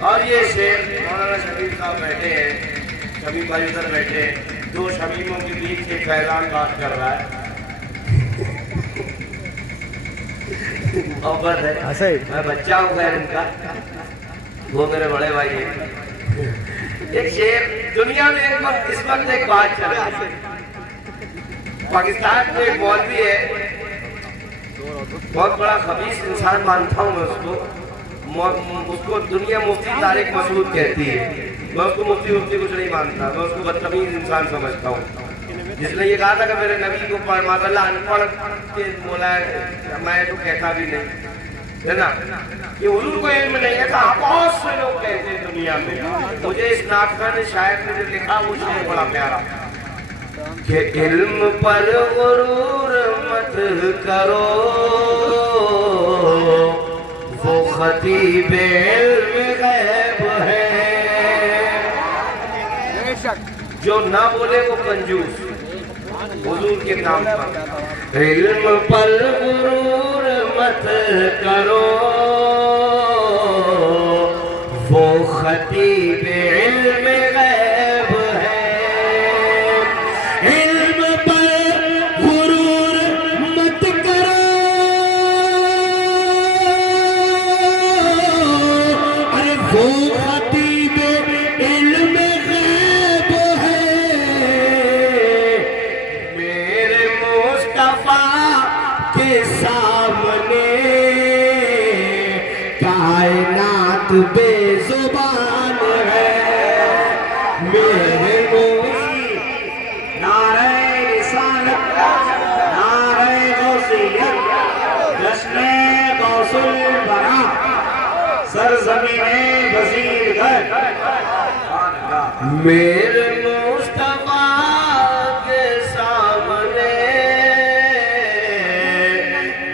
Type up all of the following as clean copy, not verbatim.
और ये शेर मौलाना शबीर साहब बैठे हैं, शबीर भाई उधर बैठे हैं, दो शबीरों के बीच एक फैजान बात कर रहा है। मोहब्बत है, मैं बच्चा हूँ खैर इनका, वो मेरे बड़े भाई हैं। एक शेर दुनिया में इस वक्त एक बात चल रही है। पाकिस्तान में एक मौलवी है, बहुत बड़ा खबीस इंसान मानता हूँ मैं उसको दुनिया मुफ्ती तारिक मसूद कहती है। मैं उसको मुफ्ती कुछ नहीं मानता, मैं उसको बदतमीज इंसान समझता हूँ। जिसने ये कहा था कि मेरे नबी को माशाल्लाह अनपढ़ के बोला है, मैं तो कहता भी नहीं है ना, ये हुजूर को इल्म नहीं है। बहुत से लोग कहते हैं दुनिया में। मुझे इस नाटका ने शायद मुझे लिखा, वो शेर बड़ा प्यारा कि इल्म पर गुरूर मत करो, वो खतीबे इल्म गैब है। जो ना बोले वो कंजूस, हुजूर के नाम पर। इल्म पर गुरूर मत करो, वो खतीबे इल्म गैब है। इल्म पर गुरूर मत करो, अरे वो खतीबे इल्म गैब है। मेरे मुस्तफा के सामने कायनात बेजुबान है। मेरे नारे रिसालत, नारे गौसियत, जश्ने गौसुल बरा, सरज़मीने वज़ीरगढ़। मेरे मुस्तफा के सामने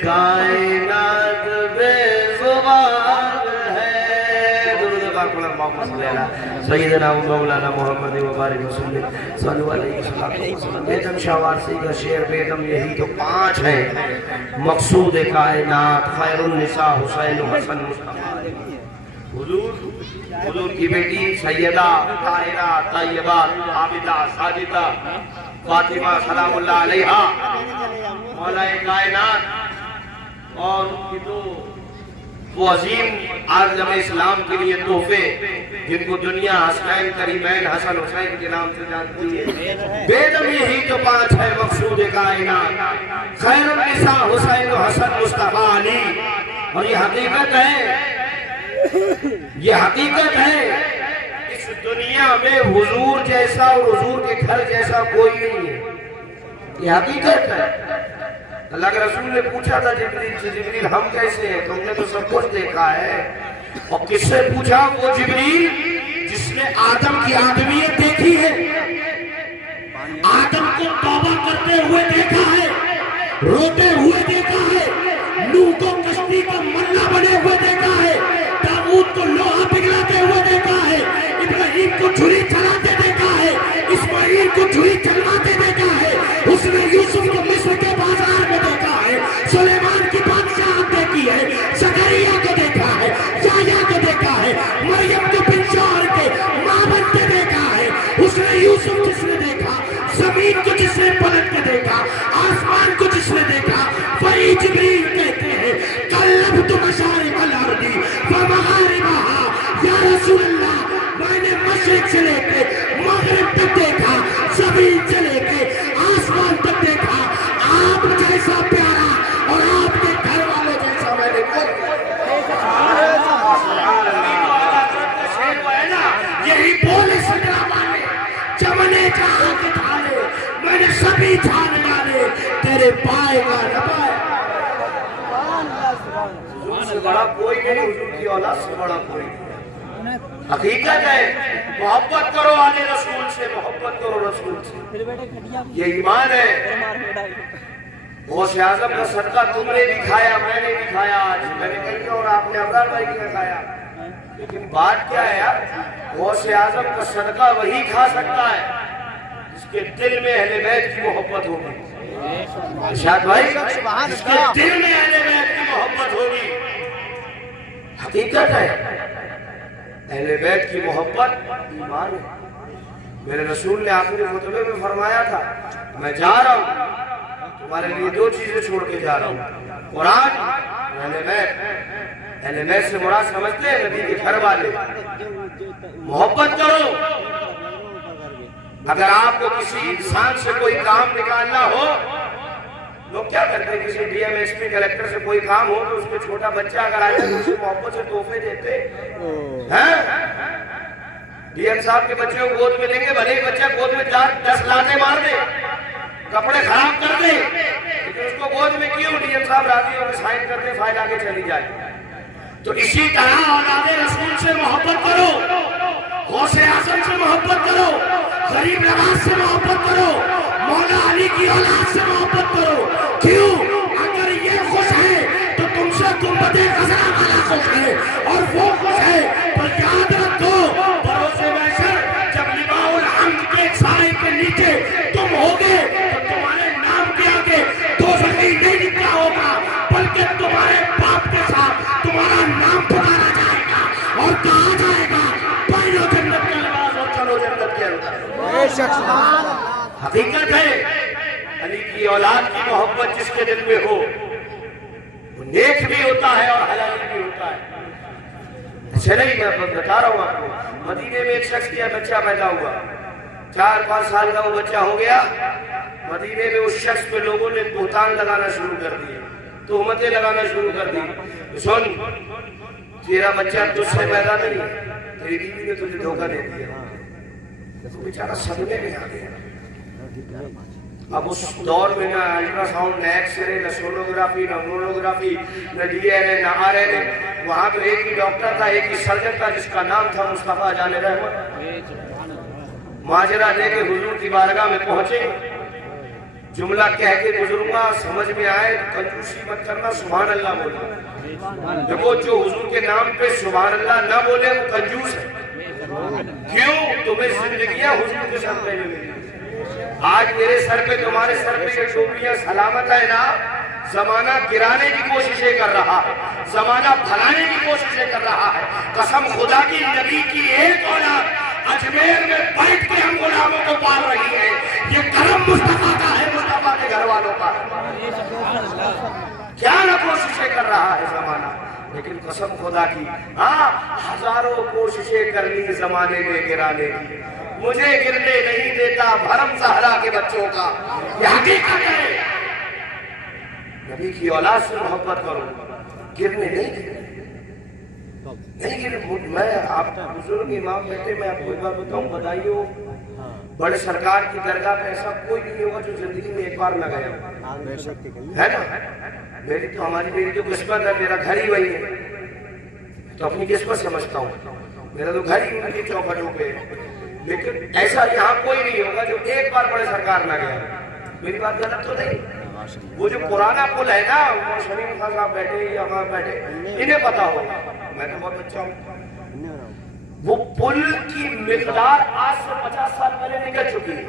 कायनात बेजुबान है। दुरूद पाक पढ़ो, मोहम्मद सैयदना व मौलाना मोहम्मद व बारिक वसल्लम सल्लल्लाहु अलैहि वसल्लम। बेगम शावारसी का शेर, बेगम यही तो 5 है, मकसूद कायनात खैरुन निसा हुसैन हसन मुस्तफा। हुजूर की बेटी सैयदा ताहिरा तैयबा आबिदा साजिदा फातिमा सलामुल्लाह अलैहा मौलाए कायनात, और उनकी तो वो अजीम आज़म इस्लाम के लिए तोहफे जिनको दुनिया हसनैन करीमैन हसन हुसैन के नाम से जानती है। बेगम यही तो 5 है, मकसूद कायनात खैरुन निसा हुसैन हसन मुस्तफा अली। और ये हकीकत है, ये हकीकत है, इस दुनिया में हुजूर जैसा और हुजूर के घर जैसा कोई नहीं है। ये हकीकत है। अल्लाह के रसूल ने पूछा था जिब्रील से, जिब्रील हम कैसे हैं? तुमने तो सब कुछ देखा है। और किससे पूछा? वो जिब्रील जिसने आदम की आदमियत देखी है, आदम को तौबा करते हुए देखा है, रोते हुए देखा है, नूह को कश्ती का मल्ला बने हुए देखा है, दाऊद को लोहा पिघलाते हुए देखा है, इब्राहिम को छुरी चलाते देखा है, इस्माइल को छुरी चलवाते देखा है, उसने यूसुफ को मिस्र के बाजार में देखा है, सुलेमान की बादशाहत देखी है, ज़करिया को देखा है, याह्या को देखा है, मरियम को बिनशौर के मां बनते देखा है, उसने यूसुफ जिसने देखा, जमीन को जिसने पलट के देखा, आसमान को जिसने देखा, वही जिब्रील कहते हैं कल्लबतु मशारिक़ल अर्दी व मगारिबहा, या रसूल अल्लाह मैंने मशरिक से लेके मगरिब तक देखा, जमीन से लेके आसमान तक देखा। आप जैसा प्यारा और आपके घर वालों जैसा मैंने यही बोले सजा वाले चमने जहां के ढाले, मैंने सभी छान डाले तेरे पाएगा न पाए। हुजूर से बड़ा कोई नहीं, हुजूर की औलाद से बड़ा कोई नहीं। हकीकत है, मोहब्बत करो आले रसूल से, मोहब्बत करो रसूल से, ये ईमान है। गौसे आज़म का सदका तुमने भी खाया, मैंने भी खाया, आज मैंने कहीं और आपने अफजल भाई ने खाया। लेकिन बात क्या है यार, गौसे आज़म का सदका वही खा सकता है जिसके दिल में अहले बैत की मोहब्बत होगी। शायद भाई जिसके दिल में अहले बैत की मोहब्बत होगी। हकीकत है अहले बैत की मोहब्बत ईमान है। मेरे रसूल ने आखिरी खुतबे में फरमाया था, मैं जा रहा हूँ तुम्हारे लिए दो चीजें छोड़ के जा रहा हूँ, कुरान, अहले बैत। अहले बैत से मुराद समझते हैं नबी के घर वाले। मोहब्बत करो। अगर आपको किसी इंसान से कोई काम निकालना हो, लोग क्या करते हैं, किसी डीएम एसपी कलेक्टर से कोई काम हो तो उसके छोटा बच्चा अगर आ जाए तो उसे मोहब्बत से तोहफे देते हैं। डीएम साहब के बच्चे को गोद में लेंगे, भले ही बच्चा गोद में 10 लाते मार दे, कपड़े खराब कर दे, लेकिन उसको गोद में क्यों? डीएम साहब राजी होकर साइन कर दे, फाइल आगे चली जाए। तो इसी तरह औलादे रसूल से मोहब्बत करो, गौसे आजम से मोहब्बत करो, गरीब नवाज से मोहब्बत करो, मौला अली की औलाद से मोहब्बत करो। क्यों? अगर ये खुश है तो तुमसे गुंबदे खज़रा वाला खुश है, और वो खुश है तो याद रखो, भरोसे महशर जब लिवाउल हम्द के साए के नीचे तुम होगे तो तुम्हारे नाम के आगे दोज़खी नहीं लिखा होगा, बल्कि तुम्हारे बाप के साथ तुम्हारा नाम पुकारा जाएगा और कहा जाएगा, पहनो जन्नत के लिबास और चलो जन्नत के अंदर। हकीकत है, अली की औलाद की मोहब्बत जिसके दिल में हो वो नेक भी होता है और हलाल भी होता है। ऐसे नहीं, मैं बता रहा हूँ आपको, मदीने में एक शख्स का बच्चा पैदा हुआ, 4-5 साल का वो बच्चा हो गया। मदीने में उस शख्स पे लोगों ने बोहतान लगाना शुरू कर दिए, तोहमतें लगाना शुरू कर दी। सुन, तेरा बच्चा तुझसे पैदा नहीं, तेरी बीवी ने तुझे धोखा दे दिया। तो बेचारा सदमे में आ गया। अब उस दौर में ना अल्ट्रासाउंड, न एक्सरे, न सोनोग्राफी, न मोनोग्राफी, न डीएनए, न आरएनए। वहां तो एक ही डॉक्टर था, एक ही सर्जन था जिसका नाम था मुस्तफा जाने रहमत। माजरा लेके हुजूर की बारगाह में पहुंचे, जुमला कह के गुजरूंगा, समझ में आए तो कंजूसी मत करना, सुभान अल्लाह बोलो। देखो, जो हुजूर के नाम पे सुभान अल्लाह ना बोले वो कंजूस है। क्यों? तुम्हें जिंदगियां हुजूर के सर पे मिली। आज मेरे सर पे, तुम्हारे सर पे ये टोपियां सलामत है ना, जमाना गिराने की कोशिशें कर रहा है, जमाना फैलाने की कोशिशें कर रहा है। कसम खुदा की, नबी की एक औलाद अजमेर में बैठ के हम गुलामों को पाल रही है। ये करम मुस्तफा का है, मुस्तफा के घर वालों का। क्या ना कोशिशें कर रहा है जमाना, लेकिन कसम खुदा की, हाँ, हजारों कोशिशें कर ली जमाने में गिराने की, मुझे गिरने नहीं देता भरम सहरा के बच्चों का। यह हकीकत है। नबी की औलाद से मोहब्बत करो, गिरने नहीं गिरे। मैं आप बुजुर्ग इमाम बैठे, मैं आपको एक बार बताऊं, बधाइयों, बड़े सरकार की दरगाह पे ऐसा कोई नहीं होगा जो जिंदगी में एक बार न गया है ना। मेरी तो, हमारी मेरी जो किस्मत है, मेरा घर ही वही है, तो अपनी किस्मत समझता हूँ। मेरा तो घर ही उनकी चौखटों पे है। लेकिन ऐसा यहाँ कोई नहीं होगा जो एक बार बड़े सरकार न गया। मेरी बात गलत तो नहीं? वो जो पुराना पुल है ना, वो शरीफ खान साहब बैठे या वहां बैठे, इन्हें पता होगा, मैं तो बहुत अच्छा हूँ। वो पुल की मिकदार आज से 50 साल पहले निकल चुकी है।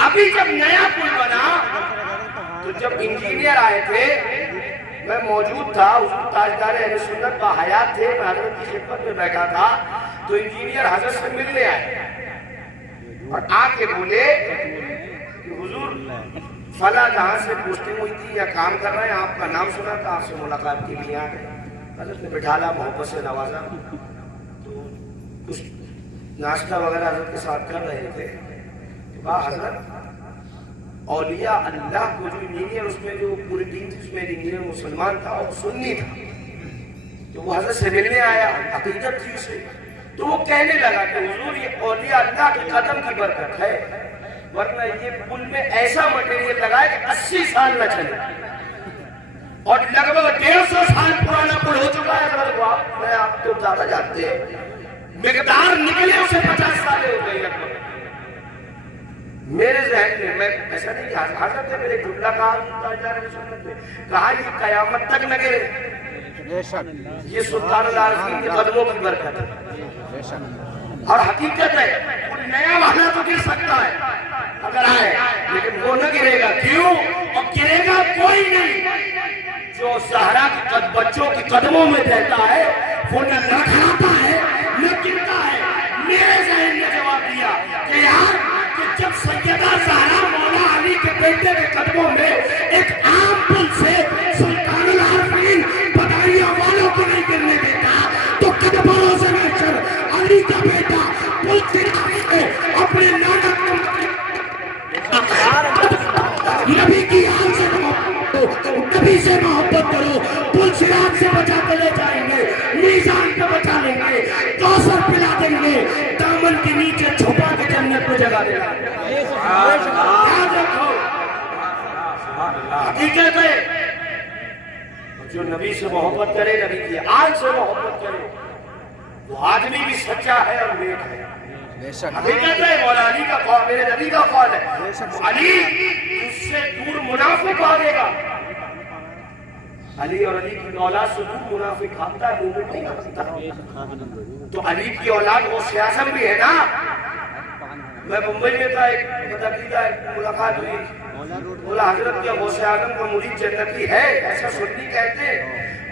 अभी जब नया पुल बना तो जब इंजीनियर आए थे, मैं मौजूद था, हुजूर ताजदार अहले सुन्नत का हयात थे, मैं हजरत की खिदमत में बैठा था, तो इंजीनियर हजरत से मिलने आए और आके बोले कि हुजूर फला जहां से पोस्टिंग हुई थी या काम कर रहे हैं, आपका नाम सुना था, आपसे मुलाकात के लिए आ गए। हजरत ने बिठाला, मोहब्बत से नवाजा, तो कुछ नाश्ता वगैरह हजरत के साथ कर रहे थे। तो कहा, हजरत औलिया अल्लाह को जो इंजीनियर, उसमें जो पूरी टीम थी उसमें इंजीनियर मुसलमान था और सुन्नी था, तो वो हजरत से मिलने आया, अकीदत थी उसे। तो वो कहने लगा कि हुजूर ये औलिया अल्लाह के कदम की बरकत है, वरना ये पुल में ऐसा मटेरियल लगा है कि 80 साल न चले, और लगभग 150 साल पुराना पुल हो चुका है। मैं आप तो ज्यादा जानते हैं, मिकदार निकले उसे 50 साल हो गई लगभग। मेरे जहन में, मैं ऐसा नहीं हाजर थे, मेरे जुमला कहा ये कयामत तक न गिरे, ये सुल्तानुल आरिफीन के कदमों की बरकत है। और हकीकत है, कोई नया वाला तो गिर सकता है अगर आए, लेकिन वो न गिरेगा। क्यों? और गिरेगा कोई नहीं जो ज़हरा के बच्चों के कदमों में रहता है वो न लड़खड़ाता है न गिरता है। मेरे ज़हन ने जवाब दिया कि यार कि जब सैयदा ज़हरा मौला अली के बेटे के कदमों में एक आम पुल से सुल्तानुल आरफीन बदायूं वालों को नहीं गिरने देता, तो कदमों से नशर अली का बेटा पुल से अपने नानक नबी की आन से नबी से मोहब्बत करो, पुल सिरात से बचाते ले जाएंगे, मीज़ान पे बचा लेंगे, कौसर पिला देंगे, दामन के नीचे छुपा के जन्नत में जगा देगा। याद रखो हकीकत है, जो नबी से मोहब्बत करे, नबी की आन से मोहब्बत करे, वो आदमी भी सच्चा है और नेक है। हकीकत है मौला अली का कौल, मेरे नबी का कौल है, अली उससे दूर मुनाफिक भागेगा। अली और अली की औलाद से दूर मुनाफिक भागता है, मुमिन नहीं भागता। तो अली की औलाद वो सियासत भी है ना। मैं मुंबई में था, एक पत्रिका मुलाकात हुई, बोला हजरत क्या गौसे आजम का मुरीद जन्नती है? ऐसा सुन्नी कहते हैं।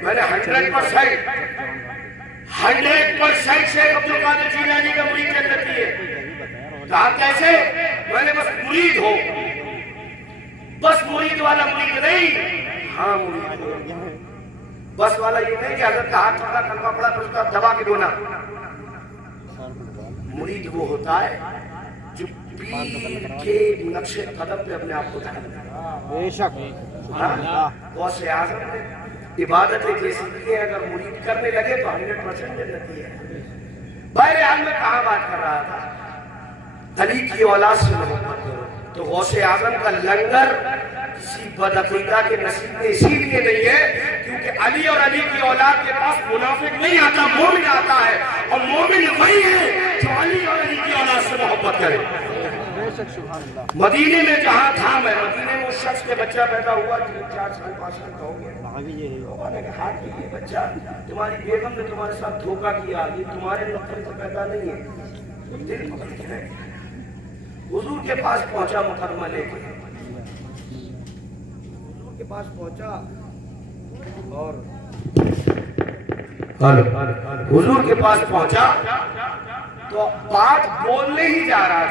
मैंने 100% शेख अब्दुल कादिर जीलानी का मुरीद जन्नती है। कहा कैसे? मैंने बस मुरीद हो, बस मुरीद वाला मुरीद नहीं, हाँ मुरीद बस वाला ये नहीं कि हजरत का हाथ पकड़ा, कलमा पड़ा तो उसका दबा के दोना। मुरीद वो होता है जो पीर के नक्शे कदम पे अपने आप को बेशक गौसे आज़म ने इबादतें जैसी की है, अगर मुरीद करने लगे तो 100% जन्नती है। बहरहाल में कहाँ बात कर रहा था, अली की औलाद से मोहब्बत करो। तो गौसे आज़म का लंगर किसी बदअकीदा के नसीब में इसीलिए नहीं है क्योंकि अली और अली की औलाद के पास मुनाफिक नहीं आता, मोमिन आता है, और मोमिन वही है जो अली और अली की औलाद से मोहब्बत करे। मदीने में जहाँ था मैं, मदीने में उस शख्स के बच्चा पैदा हुआ 3-4 साल 5 साल का हो गया। ये बच्चा तुम्हारी बेगम ने तुम्हारे साथ धोखा किया, ये तुम्हारे नफरत से पैदा नहीं है। दिल पकड़ के रह गया, हुजूर के पास पहुंचा, मुकदमा लेके हुजूर के पास पहुंचा और हुजूर के पास पहुंचा तो बात बोलने ही जा रहा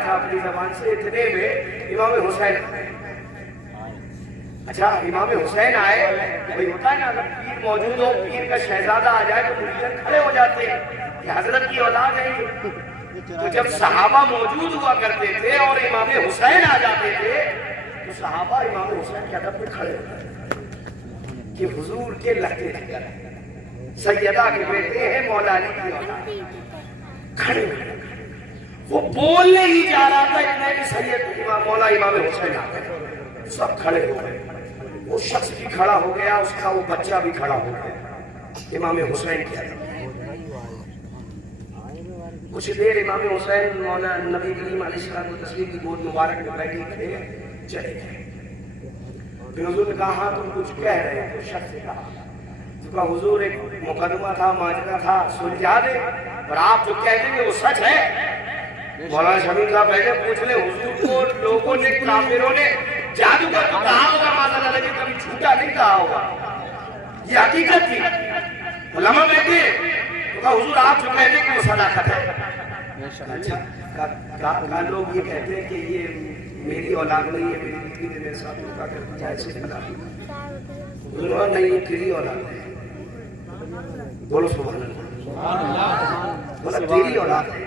था अपनी जबान से। इतने में इमाम हुसैन, अच्छा इमाम हुसैन आए, वही होता है ना, अगर पीर मौजूद हो, पीर का शहजादा आ जाए तो मुरीद खड़े हो जाते हैं कि हजरत की औलाद है। तो जब सहाबा मौजूद हुआ करते थे और इमाम हुसैन आ जाते थे तो सहाबा इमाम हुसैन के अदब में खड़े होते कि हुजूर के लहते सैयदा के बेटे हैं, मौला अली की औलाद। खड़े वो बोलने ही जा रहा था, इतना कि सैयद मौला इमाम हुसैन आ गए, सब खड़े हो गए। वो शख्स भी खड़ा हो गया, उसका वो बच्चा भी खड़ा हो गया। इमाम हुसैन क्या था, कुछ देर इमाम हुसैन मौला नबी करीम अलैहिस्सलाम तस्लीम की गोद मुबारक में बैठे थे, चले गए। फिर हुजूर ने कहा हाँ तुम कुछ कह रहे हैं? तो शख्स ने कहा हुजूर एक मुकदमा था, माजरा था, सुलझा दे, और आप जो कह देंगे वो सच है। मौलाना शमीर साहब पहले पूछ ले, हुजूर को लोगों ने, काफिरों ने जादूगर तो कहा होगा, माज़अल्लाह, लेकिन कभी झूठा नहीं कहा होगा, ये हकीकत थी। उलमा बैठे तो कहा हुजूर आप जो कहते हैं कि वो सदाकत है। अच्छा लोग ये कहते हैं कि ये मेरी औलाद नहीं है, मेरी बीवी ने मेरे साथ धोखा कर दिया, ऐसे नहीं, ये तेरी औलाद है। बोलो सुभान अल्लाह। बोला तेरी औलाद है,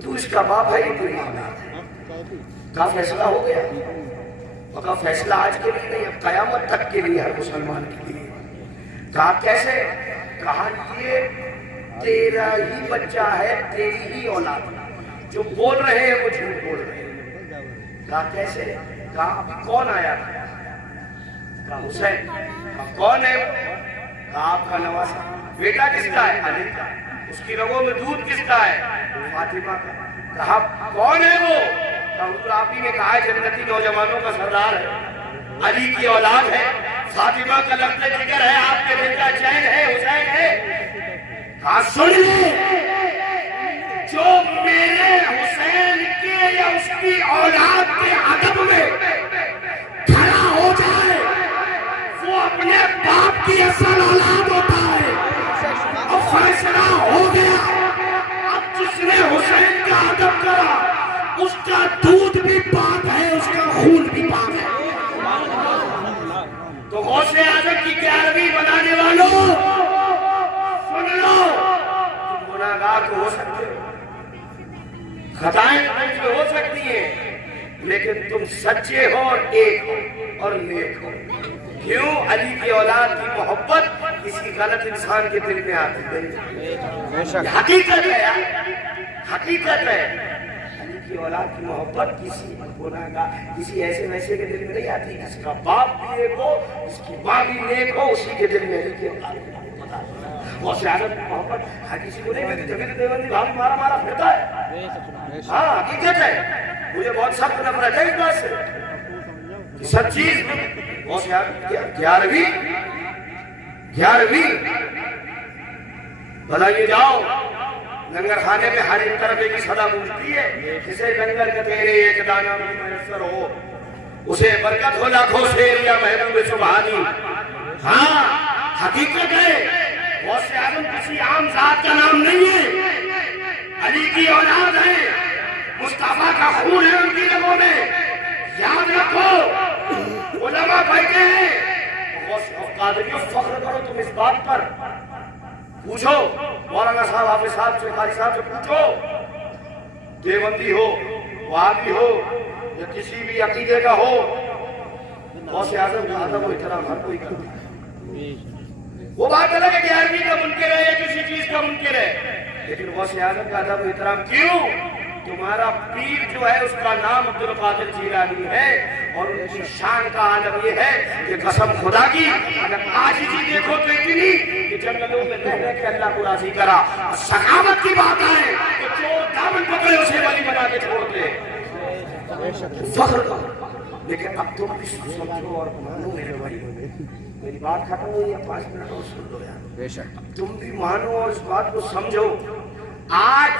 तू इसका बाप है, ये तेरी औलाद है। का फैसला हो गया, और का फैसला आज के लिए नहीं, अब कयामत तक के लिए हर मुसलमान के लिए। कहा कैसे? कहा ये तेरा ही बच्चा है, तेरी ही औलाद, जो बोल रहे हैं वो झूठ बोल रहे हैं। कहा कैसे? कहा अभी कौन आया था? कहा हुसैन। कहा कौन है? कहा आपका नवासा। बेटा किसका है? अली का। उसकी रगों में दूध किसका है? फातिमा का। कहा कौन है वो? कहा आप ही ने कहा है जन्नती नौजवानों का सरदार है, अली की औलाद है, फातिमा का लफ्ज़ जिगर है, आपके दिल का चैन है, हुसैन है। कहा सुन ले, जो मेरे हुसैन के या उसकी औलाद के अदब में खड़ा हो जाए की असल औलाद होता है। अब फैसला हो गया। अब जिसने हुसैन का अदब करा उसका दूध भी पाक है, उसका खून भी पाक है। तो गौसे आजम की 11वीं बनाने वालों सुन लो, तुम गुनाहगार तो हो सकते हो, खताएं तुमसे हो सकती हैं, लेकिन तुम सच्चे हो और एक हो और नेक हो। क्यों? अली की औलाद की मोहब्बत किसी गलत इंसान के दिल में आती नहीं। हकीकत है यार, हकीकत है। अली की औलाद की मोहब्बत किसी गुनाहगार, किसी ऐसे वैसे के दिल में नहीं आती। जिसका बाप भी नेक हो, जिसकी माँ भी नेक हो, उसी के दिल में अली की औलाद की मोहब्बत मोहब्बत हर किसी को नहीं मिलती। जमीन देवबंदी भाभी मारा मारा फिरता है। हाँ हकीकत है। मुझे बहुत सख्त नफरत है इस बात से कि सब चीज 11वीं बताइए जाओ लंगर खाने में हर एक तरफ एक ही सदा गूंजती है, जिसे लंगर का तेरे एक दाना मैसर हो उसे बरकत हो लाखों शेर या महबूब सुभानी। हाँ हकीकत है। गौसे आजम किसी आम जात का नाम नहीं है, अली की औलाद है, मुस्तफा का खून है उनकी रगों में। याद रखो उलमा बैठे हैं, कादरियों फख्र करो तुम इस बात पर। पूछो मौलाना साहब, हाफिज साहब से, कारी साहब से पूछो, देवबंदी हो, वहाबी हो या किसी भी अकीदे का हो, गौसे आजम का अदब और एहतराम हर कोई करता है। वो बात अलग है कि 11वीं का मुनकिर है या किसी चीज का मुनकिर है, लेकिन गौसे आजम का अदब और एहतराम क्यों? तुम्हारा पीर जो है उसका नाम अब्दुल कादिर जीलानी है और उनकी शान का आलम ये है कि कसम खुदा की अगर आजिज़ी देखो तो इतनी कि जंगलों में रह रह के अल्लाह को राजी करा। और सखावत की बात आए तो चोर दामन पकड़े उसे वली बना के छोड़ते फख्र का। लेकिन अब तुम भी समझो और मानो मेरे भाई, मेरी बात खत्म हुई है, 5 मिनट और सुन लो यार। बेशक तुम भी मानो और इस बात को समझो। आज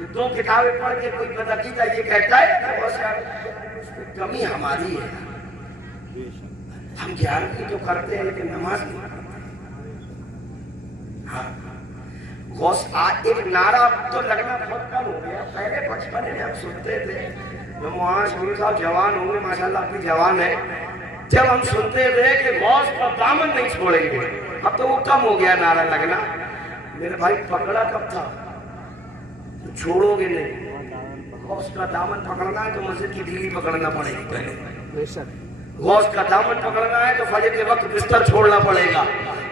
ये 2 किताबें पढ़ के कोई बदअकीदा ये कहता है कि कमी हमारी है, हम 11वीं तो करते हैं लेकिन नमाज नहीं पढ़ते। हाँ गौस आज एक नारा तो लगना बहुत कम हो गया। पहले बचपन में हम सुनते थे, जो मुआज साहब जवान होंगे माशाल्लाह, आप भी जवान है, जब हम सुनते थे कि गौस का दामन नहीं छोड़ेंगे। अब तो वो कम हो गया नारा लगना। मेरे भाई पकड़ा कब था? छोड़ोगे नहीं। गौस का दामन पकड़ना है तो मस्जिद की दीवी पकड़ना पड़ेगी पहले। गौस का दामन पकड़ना है तो फजर के वक्त बिस्तर छोड़ना पड़ेगा।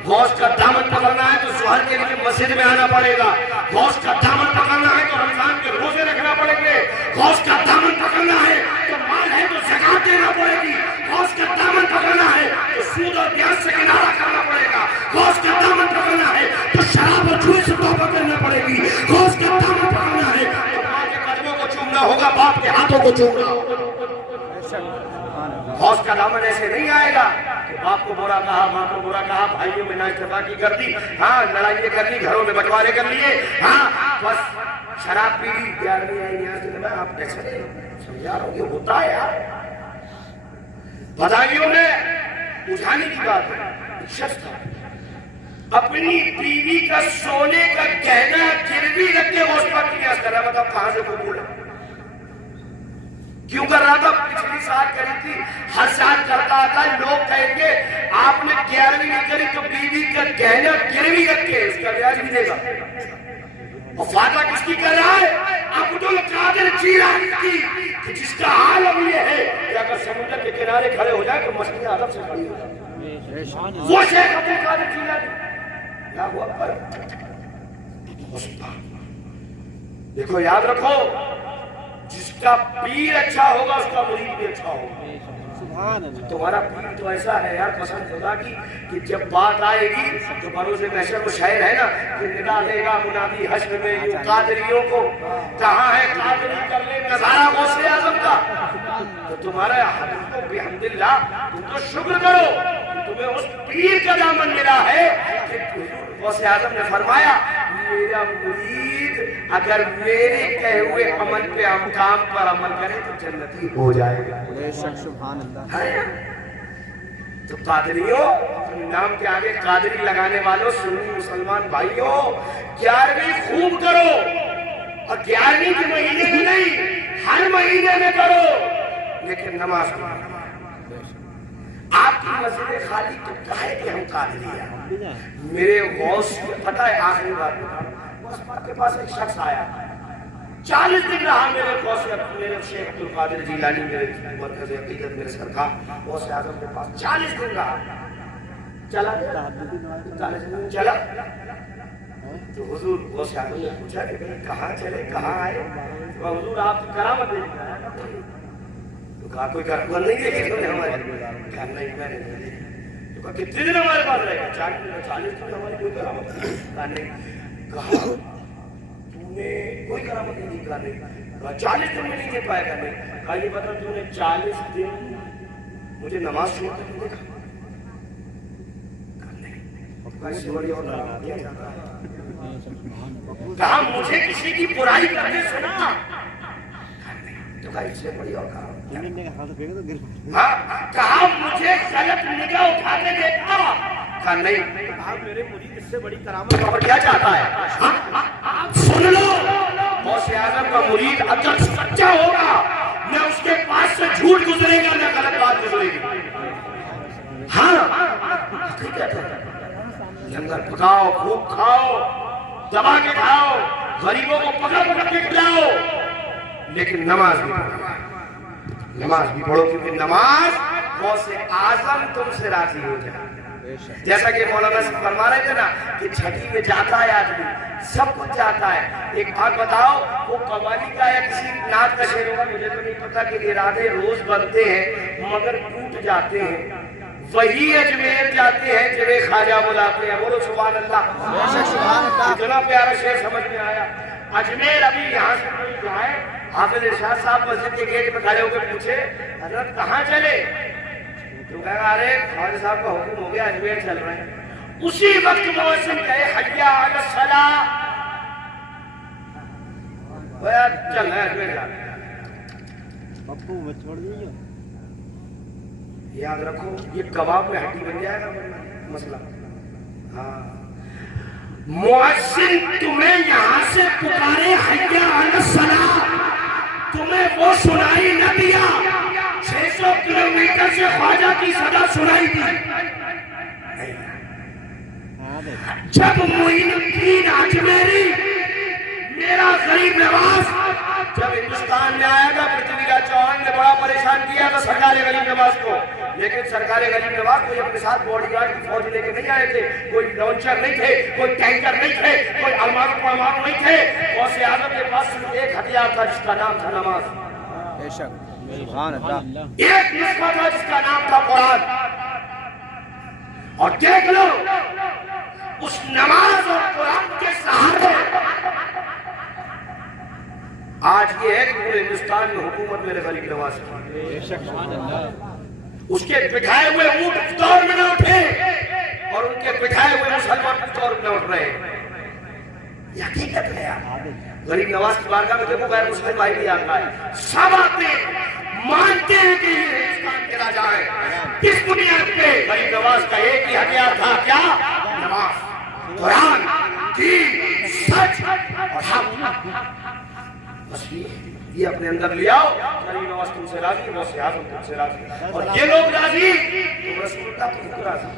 गौस का दामन पकड़ना है तो सुहर के लिए मस्जिद में आना पड़ेगा। गौस का दामन पकड़ना है तो रमजान के रोजे रखना पड़ेंगे। गौस का दामन पकड़ना है तो माल है तो ज़कात देना पड़ेगी। गौस का दामन पकड़ना है तो सूद और ब्याज से किनारा करना पड़ेगा। गौस का दामन पकड़ना है तो शराब और जुए से तौबा करना पड़ेगी। गौस का दामन पकड़ना है तो माँ के कदमों को चूमना होगा, बाप के हाथों को चूमना होगा। गौस का दामन ऐसे नहीं आएगा कि बाप को बुरा कहा, माँ को बुरा कहा, भाइयों में नाइतफाकी कर दी, हाँ लड़ाइयाँ कर ली, घरों में बंटवारे कर लिए, हाँ बस शराब पी ली, 11वीं आई यहाँ से आप कैसे समझा रहे हो? होता है यार। बदायूं में उठाने की बात है, शख्स था अपनी बीवी का सोने का गहना गिरवी रख के उस पर प्रयास कर रहा। बताओ कहां से कबूल है? क्यों कर रहा था? पिछली साल करी थी, हर साल करता था। लोग कहेंगे आपने 11वीं नहीं करी तो बीवी का गहना गिरवी रख के उसका ब्याज भी देगा। और फायदा किसकी कर रहा है? अब्दुल कादिर जीलानी की, कि जिसका हाल अब ये है कि अगर समुद्र के किनारे खड़े हो जाए तो मछलियां अदब से खड़ी हो जाए। वो शेख अब्दुल कादिर जीलानी। देखो याद रखो, जिसका पीर अच्छा होगा उसका मुरीद भी अच्छा होगा। तुम्हारा पीर तो ऐसा है यार पसंद खुदा की कि जब बात आएगी तो भरोसे महशर वो शायर है ना कि निदा देगा मुनादी हश्र में यूं कादरियों को, कहाँ है कादरी कर ले नजारा गौसे आजम का। तो तुम्हारे को बिहम्दिल्लाह तुम तो शुक्र करो, तुम्हें उस पीर का दामन मिला है कि गौसे आजम ने फरमाया मेरा मुरीद अगर मेरे कहे हुए अमल पे काम पर अमल करे तो जन्नती हो जाएगा। बेशक सुभान अल्लाह। तो कादरियों, नाम के आगे कादरी लगाने वालों, सुन्नी मुसलमान भाइयों, 11वीं खूब करो, और 11वीं के महीने में नहीं, हर महीने में करो, लेकिन नमाज पढ़ो। आपकी मस्जिद खाली तो काहे कि हम कादरी हैं। मेरे गौस पता है, आखिरी बात के पास एक शख्स आया, 40 दिन रहा मेरे गौस, मेरे शेख अब्दुल कादिर जिलानी, मेरे मरकज़ अक़ीदत, मेरे सरकार गौस आज़म के पास 40 दिन रहा। चला चला तो हुजूर गौस आज़म ने पूछा कि भाई कहाँ चले, कहाँ आए? तो हुजूर आपकी करामत देखी। तो कहा कोई करामत नहीं देखी तुमने हमारे? कहा नहीं, मैंने नहीं देखी। तो कहा कितने दिन हमारे पास रहेगा? 40 दिन हमारी कोई करामत नहीं। कहा नहीं। कहा तूने कोई करामत नहीं देखा? नहीं। कहा 40 दिन में नहीं दे पाएगा? नहीं। कहा ये बता तूने 40 दिन मुझे नमाज छोड़ के देखा? कहा नहीं। कहा मुझे किसी की बुराई करके सुना? तो कहा इससे बड़ी और कहा कहा मुझे गलत निगाह उठा के देखा? कहा नहीं। कहा मेरे मुरीद इससे बड़ी करामत और क्या चाहता है? सुन लो, गौसे आज़म का मुरीद अगर सच्चा होगा, न उसके पास से झूठ गुजरेगा, न गलत बात गुजरेगी। हाँ, हकीकत है। लंगर पकाओ, खूब खाओ, दबा के खाओ, गरीबों को पकड़ पकड़ के खिलाओ, लेकिन नमाज भी पढ़ो, नमाज भी पढ़ो, क्योंकि नमाज गौसे आज़म तुमसे राजी हो जाए। जैसा कि मौलाना से फरमा रहे थे ना कि छठी में जाता है आदमी, सब कुछ जाता है। एक बात बताओ, वो कव्वाली का या किसी नात का शेर होगा, मुझे तो नहीं पता, कि इरादे रोज बनते हैं मगर टूट जाते हैं। वही अजमेर जाते हैं जिन्हें ख्वाजा बुलाते हैं। बोलो सुभान अल्लाह। इतना प्यारा शेर समझ में आया। अजमेर अभी यहाँ से कोई जाए, हाफिज इरशाद साहब मस्जिद के गेट पे खड़े होकर पूछे हजरत कहाँ चले? तो कहा अरे ख्वाजा साहब का हुक्म हो गया, अजमेर चल रहे हैं। उसी वक्त मुअज्जिन कहे हय्या अला सलाह, चल रहे अजमेर जा। याद रखो, ये कबाब में हड्डी बन जाएगा मसला। हाँ, मुअज्जिन तुम्हें यहाँ से पुकारे हय्या अला सलाह, तुम्हें वो सुनाई न दिया, 600 किलोमीटर से ख्वाजा की सदा सुनाई दी। जब मोइनुद्दीन अजमेरी, मेरा गरीब नवाज, जब हिंदुस्तान में आया था, पृथ्वीराज चौहान ने बड़ा परेशान किया था सरकार गरीब नवाज को, लेकिन सरकार गरीब नवाज कोई अपने साथ बॉडीगार्ड की फौज लेके नहीं आए थे, कोई लॉन्चर नहीं थे, कोई टैंकर नहीं थे, कोई अलमारू परमाणु नहीं थे। गौसे आज़म के पास सिर्फ एक हथियार था जिसका नाम था नमाज। एक नुस्खा था जिसका नाम था कुरान। और देख लो, उस नमाज और कुरान के सहारे आज ये है कि पूरे हिंदुस्तान में हुकूमत मेरे गरीब नवाज की। उसके बिठाए हुए ऊंट दौर में न उठे और उनके बिठाए हुए मुसलमान दौर में न उठ रहे। यह हकीकत है यार। गरीब नवाज की बारगाह में देखो, गैर मुस्लिम भाई भी आता है, सब आते हैं, मानते हैं कि ये हिंदुस्तान के राजा है। किस बुनियाद पे? गरीब नवाज का एक ही हथियार था, क्या? नमाज, कुरान, दीन, सच और हक। बस ये अपने अंदर ले आओ। गरीब नवाज तुमसे राजी, गौसे आज़म तुमसे राजी, और ये लोग राजी तो रसूलुल्लाह तुमको राजी।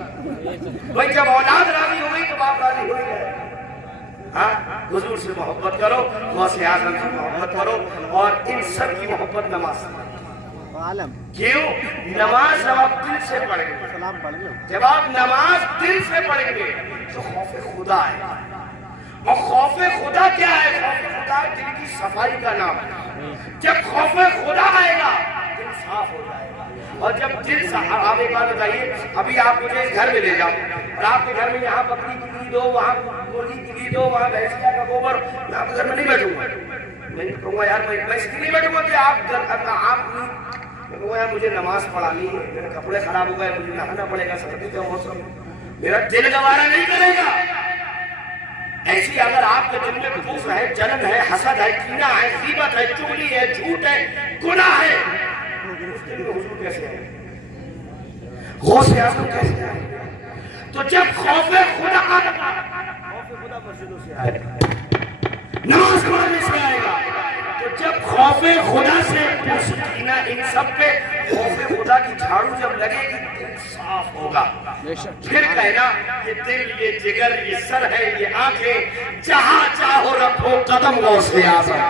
भाई जब औलाद राजी हो गई तो बाप राजी हो गया। हाँ, हुजूर से मोहब्बत करो, गौसे आज़म से मोहब्बत करो, और इन सब की मोहब्बत नमाज से। क्यों? नमाज जब आप दिल से पढ़ेंगे, जब आप नमाज दिल से पढ़ेंगे तो खौफ खुदा है। और खौफ खुदा क्या है? खौफ खुदा दिल की सफाई का नाम है। जब खौफ खुदा आएगा दिल साफ हो जाएगा। और जब दिल साफ, आप एक बात बताइए, अभी आप मुझे इस घर में ले जाओ और आपके घर में यहाँ बकरी की लीद हो, वहाँ मुर्गी की लीद हो, वहाँ भैंसिया का गोबर, मैं आपके घर में नहीं बैठूंगा। मैं कहूँगा यार मैं इसलिए नहीं बैठूंगा कि आप कहूँगा यार मुझे नमाज पढ़ानी है, मेरे कपड़े खराब हो गए, मुझे नहाना पड़ेगा, सर्दी का मौसम, मेरा दिल गवारा नहीं करेगा। ऐसी अगर आपके दिल में कुफर है, जलन है, हसद है, कीना है, गीबत है, चुगली है, झूठ है, गुनाह है, उस दिन में हुजूर कैसे है? गौसे आजम कैसे आए? तो जब खौफे खुदा आएगा, खौफे खुदा मस्जिदों से आएगा, नमाज पढ़ने से आएगा। तो जब खौफे खुदा से ना इन सब पे खौफे खुदा की झाड़ू जब लगेगी, दिल साफ होगा। फिर कहना ये दिल, ये जिगर, ये सर है, ये आंखें, जहां चाहो रखो कदम गौसे आजम।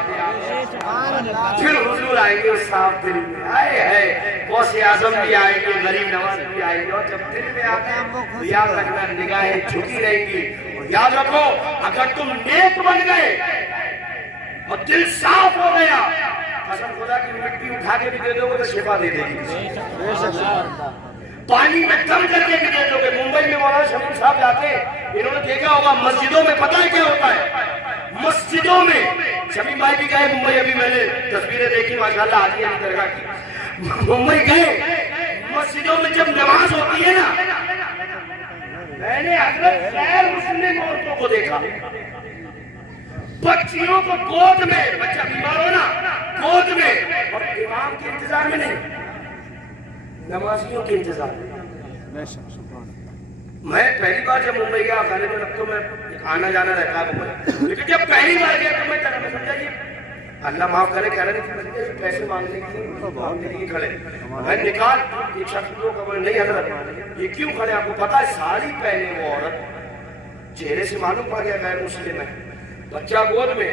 फिर हुजूर आएंगे उस साफ दिल में, आए है गौसे आजम भी आएंगे, गरीब नवाज भी आएंगे। और जब दिल में आते हैं तो याद रखना, निगाहें झुकी रहेंगी। याद रखो, अगर तुम नेक बन गए और दिल साफ हो गया, कसम खुदा की मिट्टी उठा के भी दे दोगे तो शिफा दे देगी। पानी में दम करके भी दे दोगे। मुंबई में मौलाना शमीम साहब जाते, इन्होंने देखा होगा मस्जिदों में, पता है क्या होता है मस्जिदों में? शमीम भाई भी गए मुंबई, अभी मैंने तस्वीरें देखी माशाल्लाह आदि अली दरगाह की। मुंबई गए, मस्जिदों में जब नमाज होती है ना, मैंने हजरत गैर मुस्लिम औरतों को देखा, बच्चियों को गोद में, बच्चा बीमार हो ना, गोद में, और इमाम के इंतजार में नहीं, नमाजियों के इंतजार में। मैं पहली बार जब मुंबई गया, गालिबन अब तो मैं आना जाना रहता है मुंबई, लेकिन जब पहली बार गया तो मैं तरह में समझा ये अल्लाह माफ करे, कह रहे थे पैसे मांगने के लिए खड़े। मैं निकाल एक शख्स को खबर नहीं, हजरत ये क्यों खड़े? आपको पता है साड़ी पहने वो औरत, चेहरे से मालूम पड़ गया गैर मुस्लिम है, बच्चा गोद में।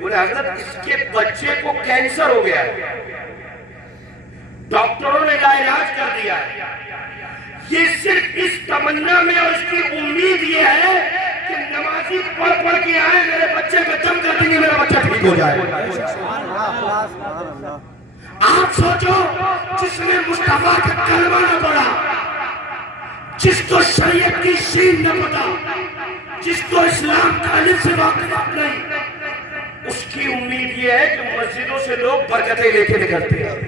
बोले हजरत इसके बच्चे को कैंसर हो गया है, डॉक्टरों ने इलाज कर दिया है। ये सिर्फ इस तमन्ना में और इसकी उम्मीद ये है कि नमाजी पढ़ पढ़ के आए, मेरे बच्चे पे दम कर देंगे, मेरा बच्चा ठीक हो जाए। आप सोचो, जिसने मुस्तफा का कलमा न पढ़ा, जिसको शरीयत की शीन न पता, जिसको इस्लाम तालीम से वाकिफ नहीं, उसकी उम्मीद ये है कि मस्जिदों से लोग बरकतें लेके निकलते हैं।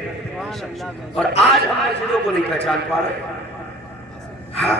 और आज हम मस्जिदों को नहीं पहचान पा रहे। हाँ,